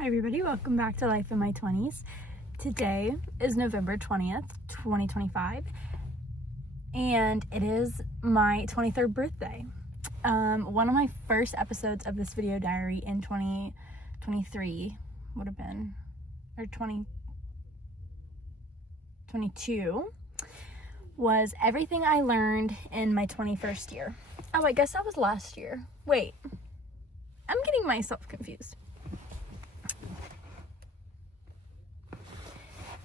Hi everybody, welcome back to Life in My 20s. Today is November 20th, 2025, and it is my 23rd birthday. One of my first episodes of this video diary in 2023 would have been, or 2022, was everything I learned in my 21st year. Oh, I guess that was last year. Wait, I'm getting myself confused.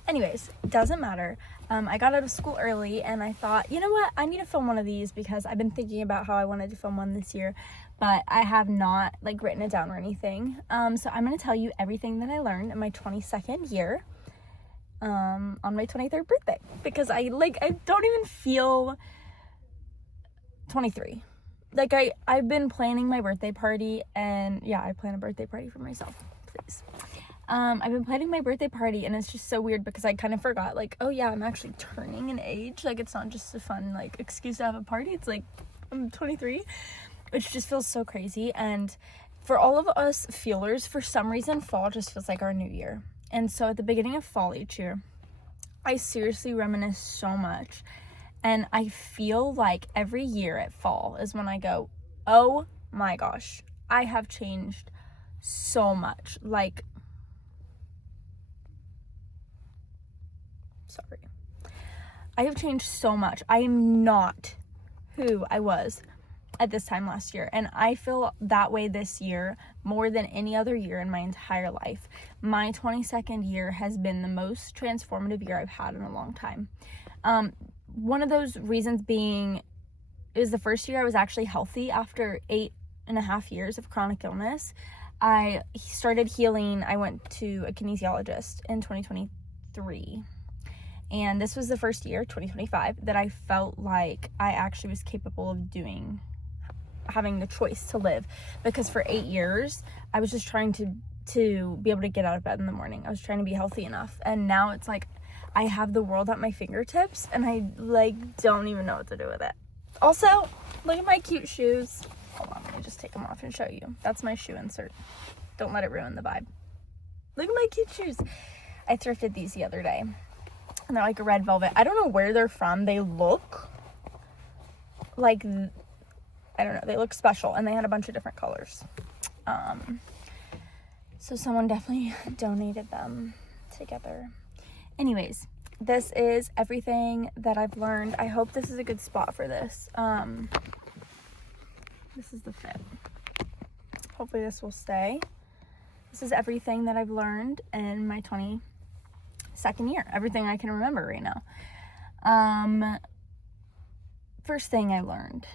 Anyways, doesn't matter. I got out of school early and I thought, you know what? I need to film one of these because I've been thinking about how I wanted to film one this year, but I have not written it down or anything. So I'm going to tell you everything that I learned in my 22nd year on my 23rd birthday because I don't even feel 23. I've been planning my birthday party, and yeah, I plan a birthday party for myself, please. I've been planning my birthday party, and it's just so weird because I kind of forgot, oh yeah, I'm actually turning an age. It's not just a fun, excuse to have a party. It's I'm 23, which just feels so crazy. And for all of us feelers, for some reason, fall just feels like our new year. And so at the beginning of fall each year, I seriously reminisce so much. And I feel like every year at fall is when I go, oh my gosh, I have changed so much. Sorry. I have changed so much. I am not who I was at this time last year. And I feel that way this year more than any other year in my entire life. My 22nd year has been the most transformative year I've had in a long time. One of those reasons being it was the first year I was actually healthy after 8.5 years of chronic illness. I started healing. I went to a kinesiologist in 2023. And this was the first year, 2025, that I felt like I actually was capable of having the choice to live. Because for 8 years, I was just trying to be able to get out of bed in the morning. I was trying to be healthy enough. And now it's I have the world at my fingertips, and I, don't even know what to do with it. Also, look at my cute shoes. Hold on, let me just take them off and show you. That's my shoe insert. Don't let it ruin the vibe. Look at my cute shoes. I thrifted these the other day. And they're a red velvet. I don't know where they're from. They look I don't know. They look special. And they had a bunch of different colors. So someone definitely donated them together. Anyways, this is everything that I've learned. I hope this is a good spot for this. This is the fit. Hopefully this will stay. This is everything that I've learned in my 22nd year. Everything I can remember right now. First thing I learned.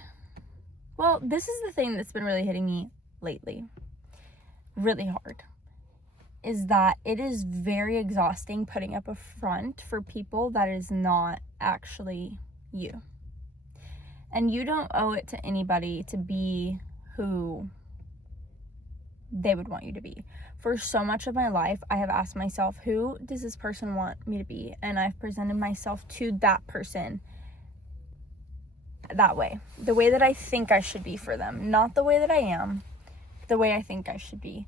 Well, this is the thing that's been really hitting me lately. Really hard. Is that it is very exhausting putting up a front for people that is not actually you. And you don't owe it to anybody to be who they would want you to be. For so much of my life, I have asked myself, who does this person want me to be? And I've presented myself to that person that way. The way that I think I should be for them. Not the way that I am. The way I think I should be.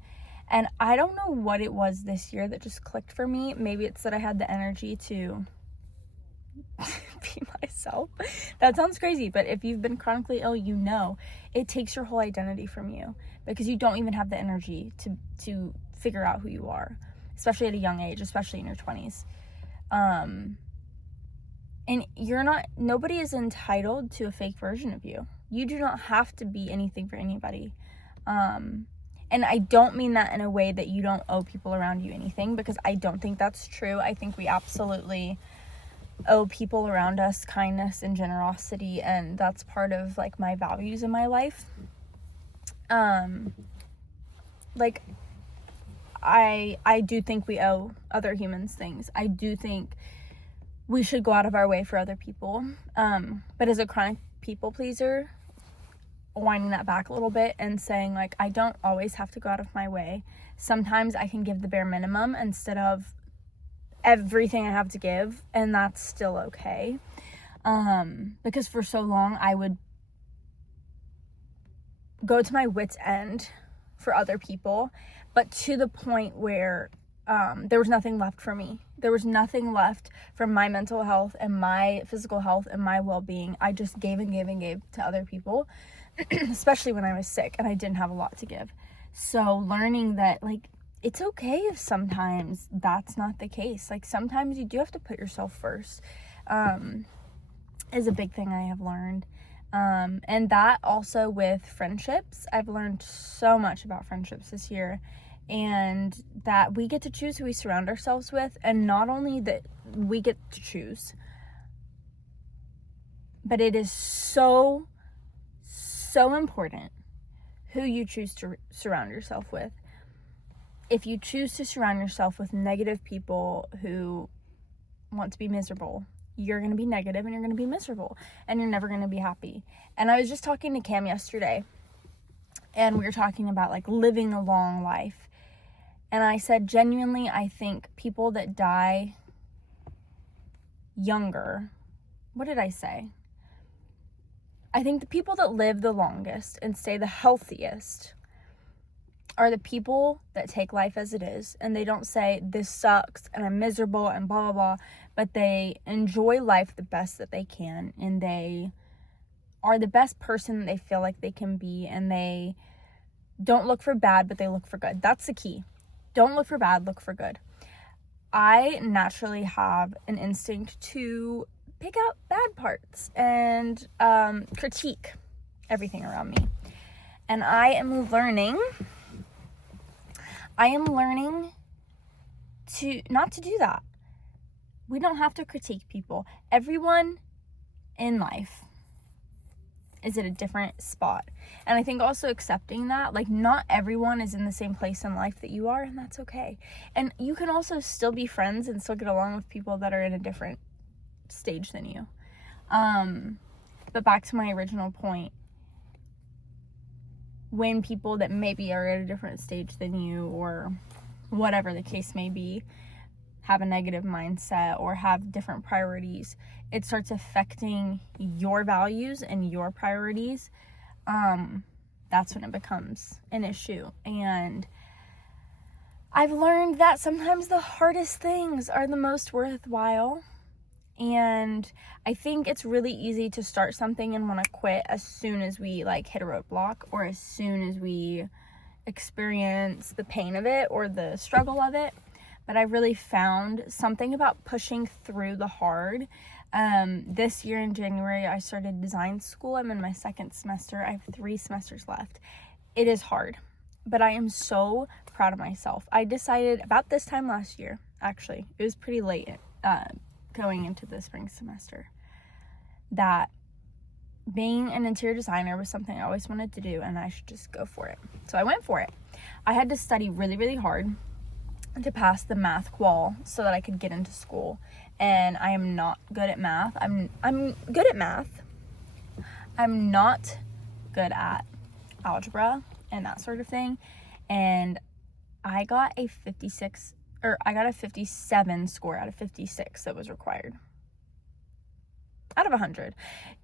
And I don't know what it was this year that just clicked for me. Maybe it's that I had the energy to be myself. That sounds crazy, but if you've been chronically ill, you know it takes your whole identity from you because you don't even have the energy to figure out who you are, especially at a young age, especially in your 20s. And nobody is entitled to a fake version of you. You do not have to be anything for anybody. And I don't mean that in a way that you don't owe people around you anything, because I don't think that's true. I think we absolutely owe people around us kindness and generosity, and that's part of my values in my life. I do think we owe other humans things. I do think we should go out of our way for other people. But as a chronic people pleaser, winding that back a little bit and saying I don't always have to go out of my way. Sometimes I can give the bare minimum instead of everything I have to give, and that's still okay. Because for so long I would go to my wit's end for other people, but to the point where there was nothing left for me. There was nothing left for my mental health and my physical health and my well-being. I just gave and gave and gave to other people, especially when I was sick and I didn't have a lot to give. So learning that, like, it's okay if sometimes that's not the case. Like, sometimes you do have to put yourself first, is a big thing I have learned. And that also with friendships. I've learned so much about friendships this year, and that we get to choose who we surround ourselves with. And not only that we get to choose, but it is so important who you choose to surround yourself with. If you choose to surround yourself with negative people who want to be miserable, you're going to be negative and you're going to be miserable and you're never going to be happy. And I was just talking to Cam yesterday, and we were talking about, like, living a long life. And I said, genuinely, I think people that die younger, what did I say? I think the people that live the longest and stay the healthiest are the people that take life as it is, and they don't say, this sucks and I'm miserable and blah, blah, blah, but they enjoy life the best that they can, and they are the best person that they feel like they can be, and they don't look for bad, but they look for good. That's the key. Don't look for bad, look for good. I naturally have an instinct to pick out bad parts and critique everything around me. And I am learning to not to do that. We don't have to critique people. Everyone in life is at a different spot. And I think also accepting that, like, not everyone is in the same place in life that you are, and that's okay. And you can also still be friends and still get along with people that are in a different stage than you. But back to my original point, when people that maybe are at a different stage than you, or whatever the case may be, have a negative mindset or have different priorities, it starts affecting your values and your priorities. That's when it becomes an issue. And I've learned that sometimes the hardest things are the most worthwhile. And I think it's really easy to start something and want to quit as soon as we, like, hit a roadblock, or as soon as we experience the pain of it or the struggle of it. But I really found something about pushing through the hard. This year in January, I started design school. I'm in my second semester. I have 3 semesters left. It is hard, but I am so proud of myself. I decided about this time last year, actually, it was pretty late, going into the spring semester, that being an interior designer was something I always wanted to do, and I should just go for it. So I went for it. I had to study really, really hard to pass the math qual so that I could get into school. And I am not good at math. I'm good at math. I'm not good at algebra and that sort of thing. And I got a 57 score out of 56 that was required. Out of 100.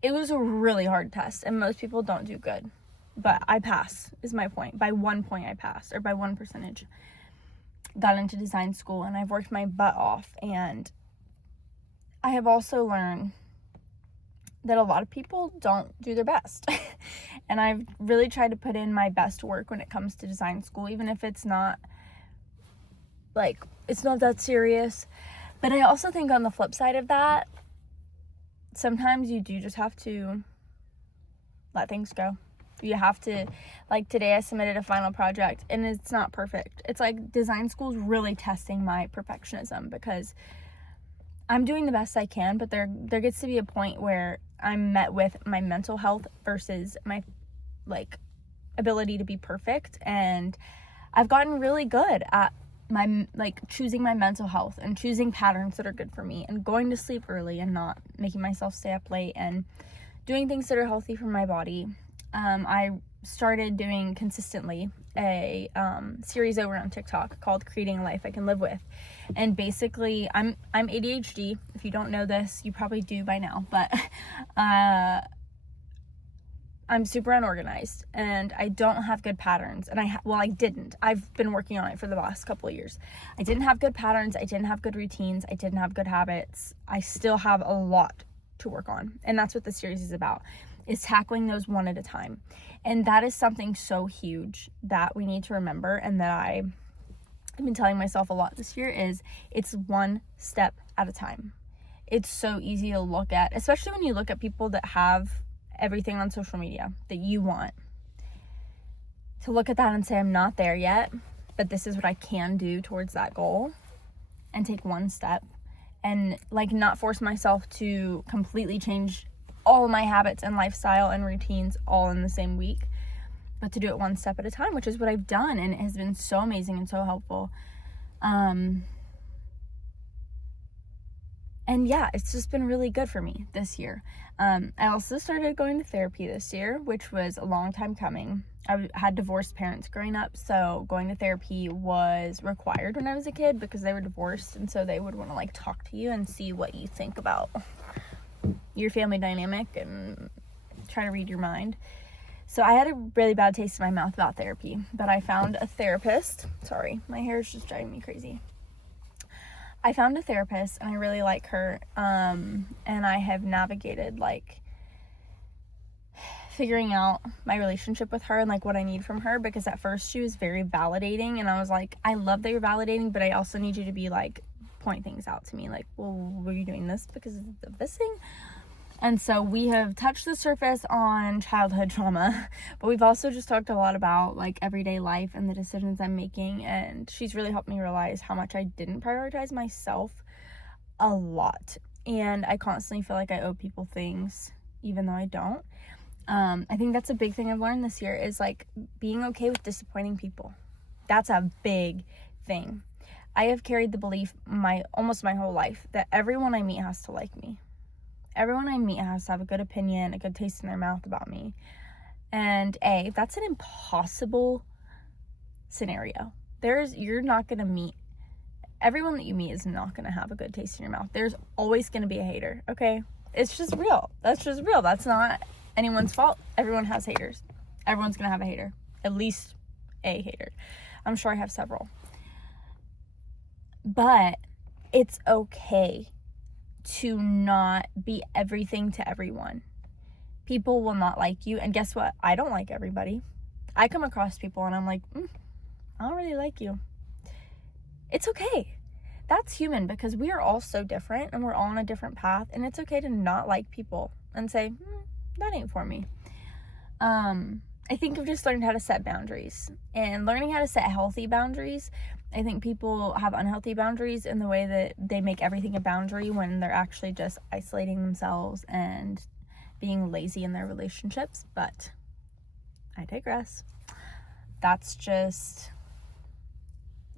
It was a really hard test, and most people don't do good. But I pass, is my point. By 1 point I passed, or by 1 percentage. Got into design school, and I've worked my butt off. And I have also learned that a lot of people don't do their best. And I've really tried to put in my best work when it comes to design school, even if it's not, like, it's not that serious. But I also think on the flip side of that, sometimes you do just have to let things go. You have to, like, today I submitted a final project and it's not perfect. It's like design school's really testing my perfectionism, because I'm doing the best I can, but there gets to be a point where I'm met with my mental health versus my, like, ability to be perfect. And I've gotten really good at my, like, choosing my mental health and choosing patterns that are good for me, and going to sleep early and not making myself stay up late, and doing things that are healthy for my body. I started doing consistently a series over on TikTok called Creating a Life I Can Live With. And basically, I'm ADHD. If you don't know this, you probably do by now. But I'm super unorganized and I don't have good patterns. And I didn't. I've been working on it for the last couple of years. I didn't have good patterns. I didn't have good routines. I didn't have good habits. I still have a lot to work on. And that's what this series is about, is tackling those one at a time. And that is something so huge that we need to remember, and that I've been telling myself a lot this year, is it's one step at a time. It's so easy to look at, especially when you look at people that have everything on social media that you want, to look at that and say, I'm not there yet, but this is what I can do towards that goal, and take one step, and like not force myself to completely change all of my habits and lifestyle and routines all in the same week, but to do it one step at a time, which is what I've done, and it has been so amazing and so helpful. And yeah, it's just been really good for me this year. I also started going to therapy this year, which was a long time coming. I had divorced parents growing up, so going to therapy was required when I was a kid because they were divorced, and so they would want to like talk to you and see what you think about your family dynamic and try to read your mind. So I had a really bad taste in my mouth about therapy, but I found a therapist. Sorry, my hair is just driving me crazy. I found a therapist and I really like her, and I have navigated like figuring out my relationship with her and like what I need from her, because at first she was very validating and I was like, I love that you're validating, but I also need you to be like, point things out to me, like, well, were you doing this because of this thing? And so we have touched the surface on childhood trauma, but we've also just talked a lot about like everyday life and the decisions I'm making, and she's really helped me realize how much I didn't prioritize myself a lot, and I constantly feel like I owe people things even though I don't. I think that's a big thing I've learned this year, is like being okay with disappointing people. That's a big thing. I have carried the belief almost my whole life that everyone I meet has to like me. Everyone I meet has to have a good opinion, a good taste in their mouth about me. And that's an impossible scenario. You're not going to meet, everyone that you meet is not going to have a good taste in your mouth. There's always going to be a hater, okay? It's just real. That's just real. That's not anyone's fault. Everyone has haters. Everyone's going to have a hater. At least a hater. I'm sure I have several. But it's okay to not be everything to everyone. People will not like you, and guess what? I don't like everybody. I come across people and I'm like, I don't really like you. It's okay. That's human, because we are all so different and we're all on a different path, and it's okay to not like people and say, that ain't for me. I think I've just learned how to set boundaries, and learning how to set healthy boundaries. I think people have unhealthy boundaries in the way that they make everything a boundary when they're actually just isolating themselves and being lazy in their relationships. But I digress. That's just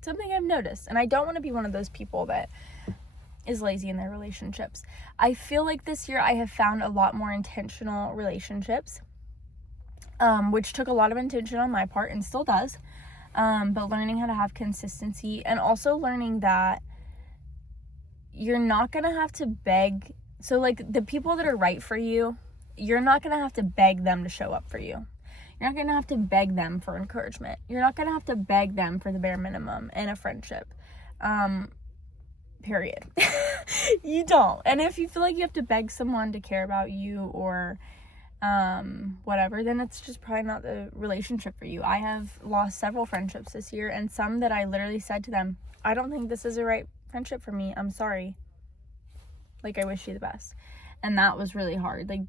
something I've noticed, and I don't want to be one of those people that is lazy in their relationships. I feel like this year I have found a lot more intentional relationships, which took a lot of intention on my part and still does, but learning how to have consistency, and also learning that you're not gonna have to beg. So like the people that are right for you, you're not gonna have to beg them to show up for you. You're not gonna have to beg them for encouragement. You're not gonna have to beg them for the bare minimum in a friendship. Period. You don't. And if you feel like you have to beg someone to care about you or whatever, then it's just probably not the relationship for you. I have lost several friendships this year, and some that I literally said to them, I don't think this is the right friendship for me. I'm sorry. Like, I wish you the best. And that was really hard. Like,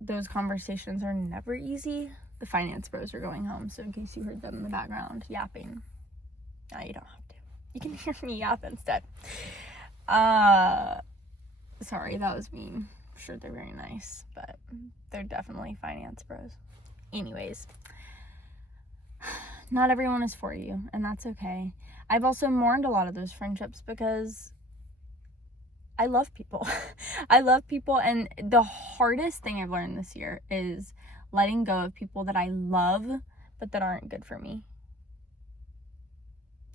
those conversations are never easy. The finance bros are going home, so in case you heard them in the background yapping. No, you don't have to. You can hear me yap instead. Sorry, that was mean. I'm sure they're very nice, but they're definitely finance bros. Anyways, not everyone is for you, and that's okay. I've also mourned a lot of those friendships because I love people. I love people, and the hardest thing I've learned this year is letting go of people that I love but that aren't good for me.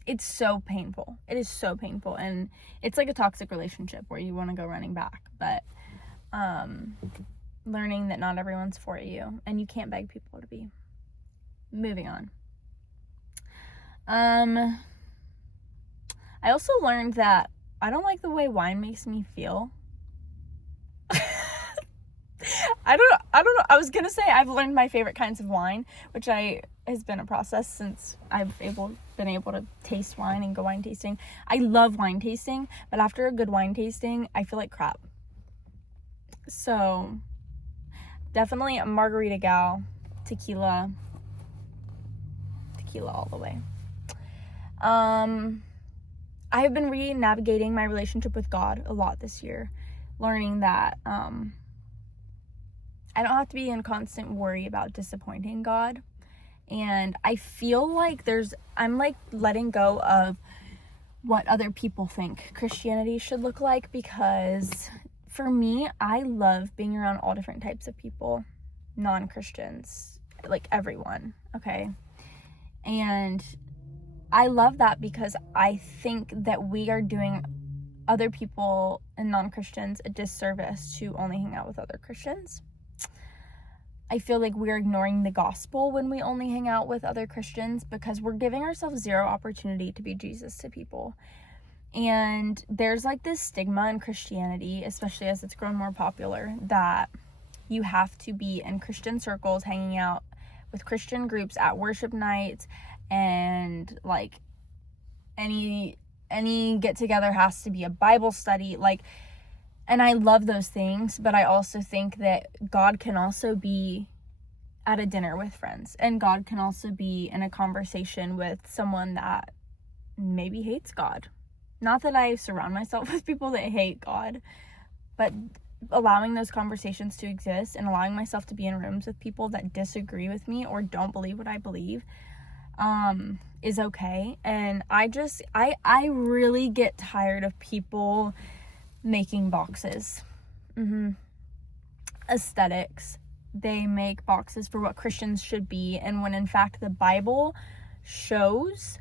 It's so painful. It is so painful, and it's like a toxic relationship where you want to go running back, but learning that not everyone's for you, and you can't beg people to be. Moving on. I also learned that I don't like the way wine makes me feel. I don't know. I was gonna say I've learned my favorite kinds of wine, which has been a process since I've been able to taste wine and go wine tasting. I love wine tasting, but after a good wine tasting, I feel like crap. So definitely a margarita gal, tequila all the way. I have been navigating my relationship with God a lot this year, learning that I don't have to be in constant worry about disappointing God. And I feel like I'm like letting go of what other people think Christianity should look like, because for me, I love being around all different types of people, non-Christians, like everyone, okay? And I love that because I think that we are doing other people and non-Christians a disservice to only hang out with other Christians. I feel like we're ignoring the gospel when we only hang out with other Christians, because we're giving ourselves zero opportunity to be Jesus to people. And there's like this stigma in Christianity, especially as it's grown more popular, that you have to be in Christian circles, hanging out with Christian groups at worship nights, and like any get together has to be a Bible study, like, and I love those things, but I also think that God can also be at a dinner with friends, and God can also be in a conversation with someone that maybe hates God. Not that I surround myself with people that hate God, but allowing those conversations to exist and allowing myself to be in rooms with people that disagree with me or don't believe what I believe is okay. And I really get tired of people making boxes. Aesthetics. They make boxes for what Christians should be, and when in fact the Bible shows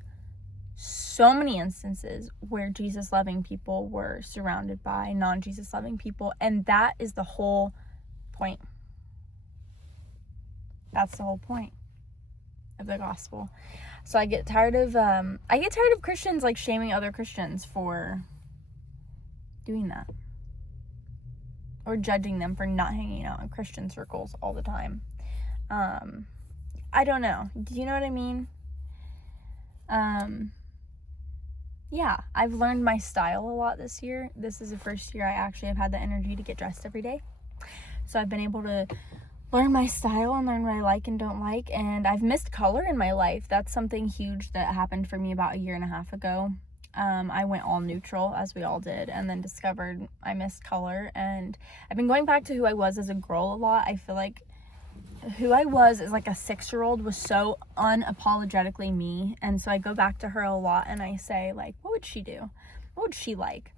so many instances where Jesus loving people were surrounded by non-Jesus loving people, and that is the whole point. That's the whole point of the gospel. So I get tired of Christians like shaming other Christians for doing that, or judging them for not hanging out in Christian circles all the time. I don't know. Do you know what I mean? Yeah, I've learned my style a lot this year. This is the first year I actually have had the energy to get dressed every day. So I've been able to learn my style and learn what I like and don't like. And I've missed color in my life. That's something huge that happened for me about 1.5 years ago. I went all neutral, as we all did, and then discovered I missed color. And I've been going back to who I was as a girl a lot. I feel like who I was as like a 6-year-old was so unapologetically me, and so I go back to her a lot and I say, like, what would she do? What would she like?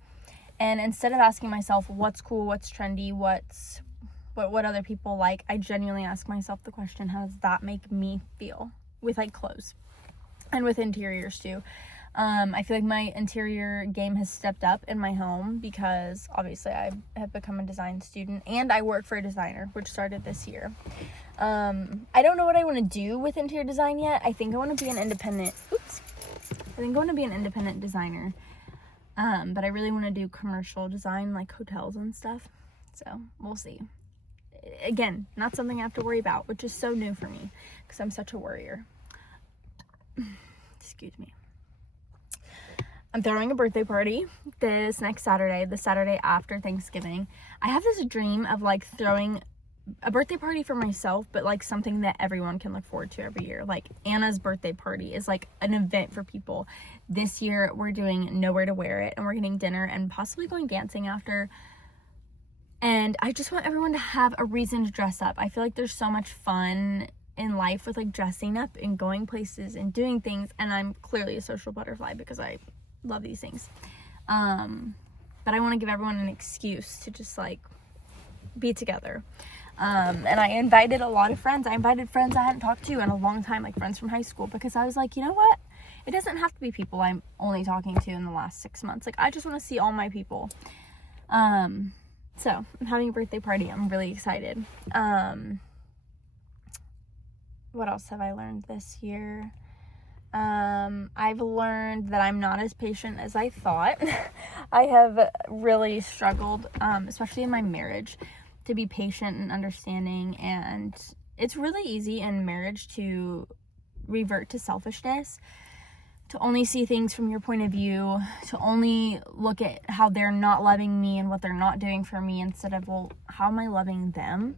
And instead of asking myself what's cool, what's trendy, what other people like, I genuinely ask myself the question, how does that make me feel with like clothes and with interiors too? I feel like my interior game has stepped up in my home because obviously I have become a design student and I work for a designer, which started this year. I don't know what I want to do with interior design yet. I think I want to be an independent designer. But I really want to do commercial design, like hotels and stuff. So we'll see. Again, not something I have to worry about, which is so new for me because I'm such a worrier. Excuse me. I'm throwing a birthday party this next Saturday, the Saturday after Thanksgiving. I have this dream of like throwing a birthday party for myself, but like something that everyone can look forward to every year. Like Anna's birthday party is like an event for people. This year we're doing Nowhere to Wear It, and we're getting dinner and possibly going dancing after. And I just want everyone to have a reason to dress up. I feel like there's so much fun in life with like dressing up and going places and doing things, and I'm clearly a social butterfly because I love these things. But I want to give everyone an excuse to just like be together. And I invited a lot of friends. I invited friends I hadn't talked to in a long time, like friends from high school, because I was like, you know what? It doesn't have to be people I'm only talking to in the last 6 months. Like, I just want to see all my people. So I'm having a birthday party. I'm really excited. What else have I learned this year? I've learned that I'm not as patient as I thought. I have really struggled, especially in my marriage, to be patient and understanding, and it's really easy in marriage to revert to selfishness, to only see things from your point of view, to only look at how they're not loving me and what they're not doing for me instead of, well, how am I loving them?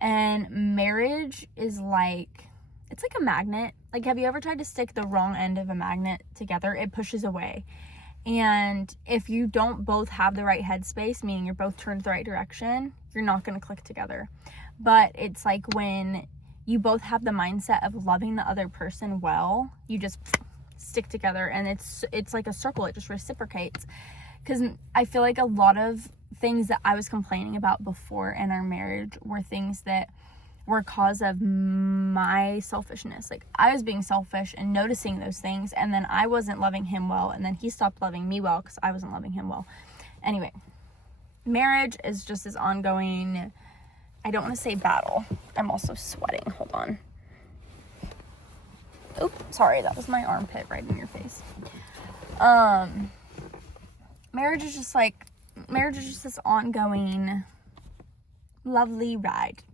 And marriage is like, it's like a magnet. Like, have you ever tried to stick the wrong end of a magnet together? It pushes away. And if you don't both have the right headspace, meaning you're both turned the right direction, you're not going to click together. But it's like when you both have the mindset of loving the other person well, you just stick together, and it's like a circle. It just reciprocates. Because I feel like a lot of things that I was complaining about before in our marriage were things that were cause of my selfishness. Like, I was being selfish and noticing those things, and then I wasn't loving him well, and then he stopped loving me well because I wasn't loving him well. Anyway, marriage is just this ongoing, I don't want to say battle. I'm also sweating. Hold on. Oop, sorry, that was my armpit right in your face. Marriage is just this ongoing lovely ride.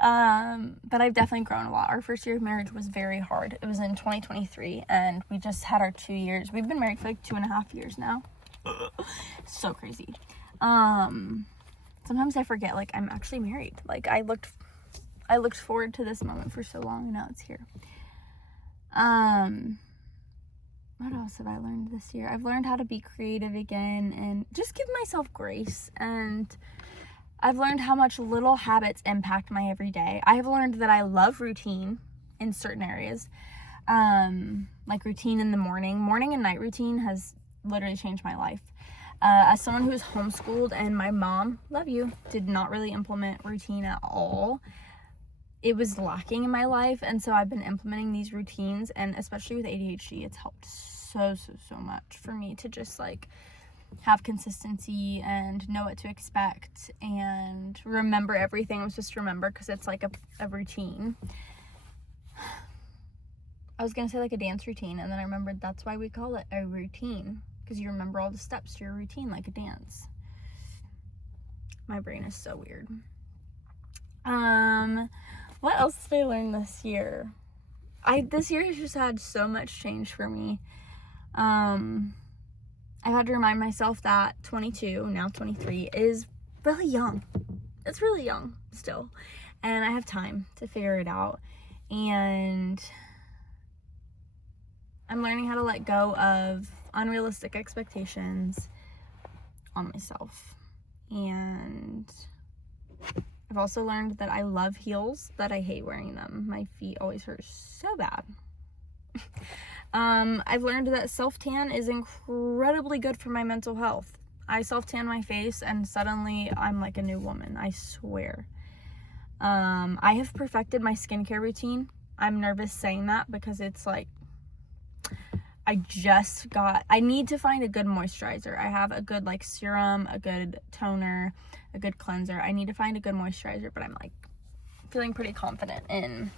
But I've definitely grown a lot. Our first year of marriage was very hard. It was in 2023, and we just had our 2 years. We've been married for like 2.5 years now. So crazy. Sometimes I forget, like, I'm actually married. Like, I looked forward to this moment for so long, and now it's here. What else have I learned this year? I've learned how to be creative again and just give myself grace, and I've learned how much little habits impact my everyday. I have learned that I love routine in certain areas. Like routine in the morning and night routine has literally changed my life. As someone who is homeschooled, and my mom, love you, did not really implement routine at all. It was lacking in my life, and so I've been implementing these routines, and especially with ADHD, it's helped so much for me to just like have consistency and know what to expect and remember everything I'm supposed to remember, because it's like a routine. I was gonna say like a dance routine, and then I remembered that's why we call it a routine, because you remember all the steps to your routine like a dance. My brain is so weird. What else did I learn this year? This year has just had so much change for me. I've had to remind myself that 22, now 23, is really young. It's really young still. And I have time to figure it out. And I'm learning how to let go of unrealistic expectations on myself. And I've also learned that I love heels, that I hate wearing them. My feet always hurt so bad. I've learned that self-tan is incredibly good for my mental health. I self-tan my face and suddenly I'm like a new woman, I swear. I have perfected my skincare routine. I'm nervous saying that because it's like, I need to find a good moisturizer. I have a good like serum, a good toner, a good cleanser. I need to find a good moisturizer, but I'm like feeling pretty confident in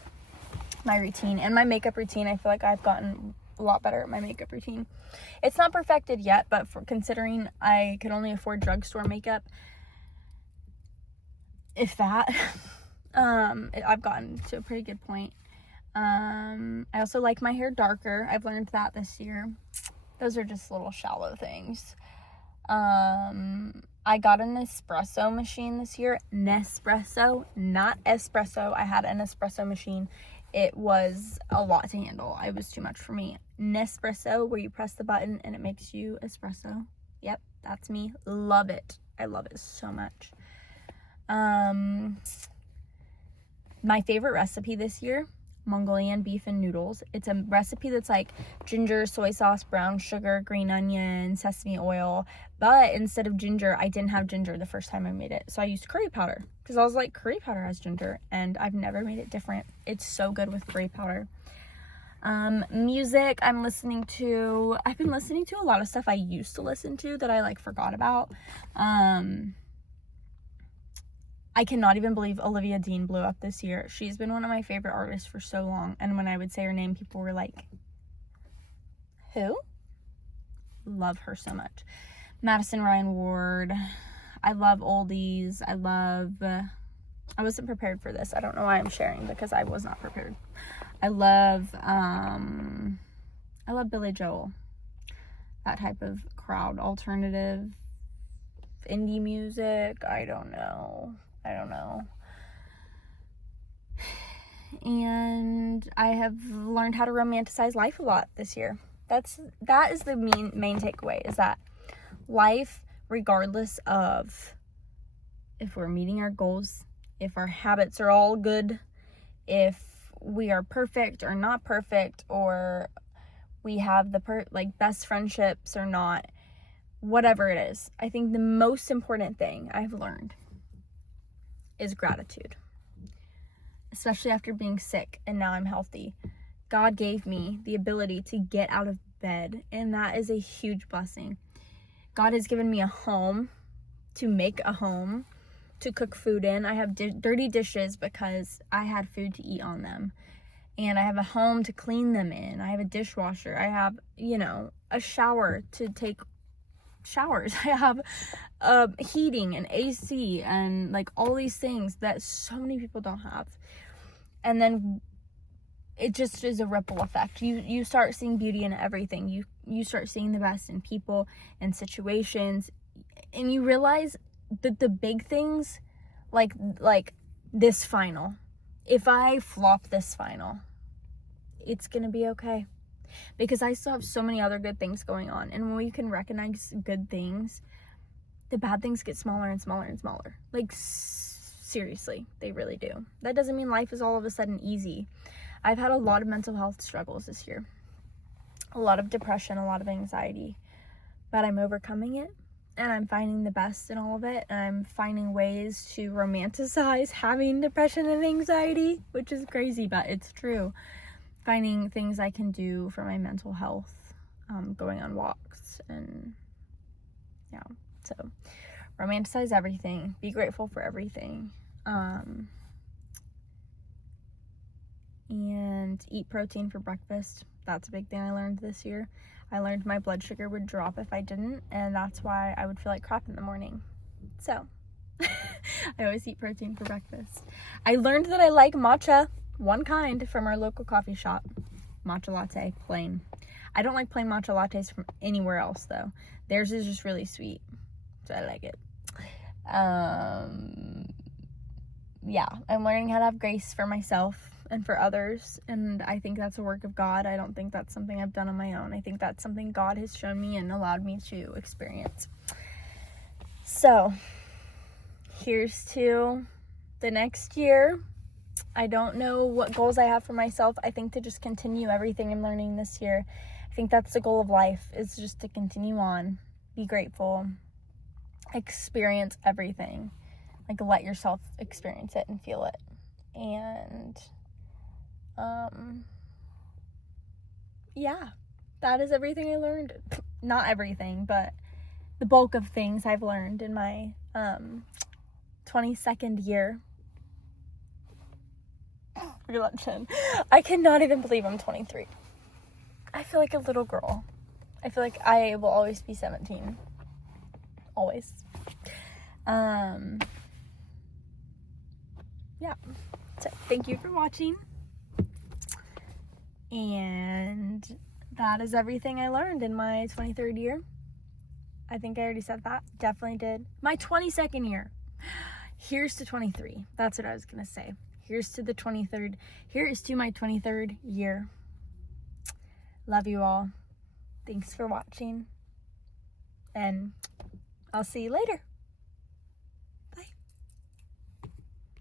my routine. And my makeup routine, I feel like I've gotten a lot better at my makeup routine. It's not perfected yet, but considering I could only afford drugstore makeup, if that, I've gotten to a pretty good point. I also like my hair darker. I've learned that this year. Those are just little shallow things. I got an espresso machine this year. Nespresso, not espresso. I had an espresso machine. It was a lot to handle. It was too much for me. Nespresso, where you press the button and it makes you espresso. Yep, that's me. Love it. I love it so much. My favorite recipe this year, Mongolian beef and noodles. It's a recipe that's like ginger, soy sauce, brown sugar, green onion, sesame oil. But instead of ginger, I didn't have ginger the first time I made it. So I used curry powder because I was like, curry powder has ginger, and I've never made it different. It's so good with curry powder. Music, I've been listening to a lot of stuff I used to listen to that I like forgot about. I cannot even believe Olivia Dean blew up this year. She's been one of my favorite artists for so long. And when I would say her name, people were like, who? Love her so much. Madison Ryan Ward. I love oldies. I wasn't prepared for this. I don't know why I'm sharing, because I was not prepared. I love Billy Joel. That type of crowd. Alternative, indie music. I don't know. And I have learned how to romanticize life a lot this year. That is the main takeaway, is that life, regardless of if we're meeting our goals, if our habits are all good, if we are perfect or not perfect, or we have the best friendships or not, whatever it is, I think the most important thing I've learned is gratitude. Especially after being sick and now I'm healthy. God gave me the ability to get out of bed, and that is a huge blessing. God has given me a home, to make a home, to cook food in. I have dirty dishes because I had food to eat on them. And I have a home to clean them in. I have a dishwasher. I have, a shower to take showers. I have heating and AC and all these things that so many people don't have. And then it just is a ripple effect. You start seeing beauty in everything. You start seeing the best in people and situations, and you realize that the big things, like this final, if I flop this final, it's gonna be okay, because I still have so many other good things going on. And when we can recognize good things, the bad things get smaller and smaller and smaller. Seriously, they really do. That doesn't mean life is all of a sudden easy. I've had a lot of mental health struggles this year, a lot of depression, a lot of anxiety, but I'm overcoming it, and I'm finding the best in all of it, and I'm finding ways to romanticize having depression and anxiety, which is crazy, but it's true. Finding things I can do for my mental health, going on walks, and yeah, so romanticize everything, be grateful for everything, and eat protein for breakfast. That's a big thing I learned this year. I learned my blood sugar would drop if I didn't, and that's why I would feel like crap in the morning. So I always eat protein for breakfast. I learned that I like matcha, one kind, from our local coffee shop. Matcha latte, plain. I don't like plain matcha lattes from anywhere else, though. Theirs is just really sweet, so I like it. Yeah, I'm learning how to have grace for myself and for others, and I think that's a work of God. I don't think that's something I've done on my own. I think that's something God has shown me and allowed me to experience. So here's to the next year. I don't know what goals I have for myself. I think to just continue everything I'm learning this year. I think that's the goal of life, is just to continue on, be grateful, experience everything. Let yourself experience it and feel it. And yeah, that is everything I learned. Not everything, but the bulk of things I've learned in my 22nd year. Look at that chin. I cannot even believe I'm 23. I feel like a little girl. I feel like I will always be 17. Always. Yeah. So thank you for watching. And that is everything I learned in my 23rd year. I think I already said that. Definitely did. My 22nd year. Here's to 23. That's what I was going to say. Here's to the 23rd. Here is to my 23rd year. Love you all. Thanks for watching. And I'll see you later.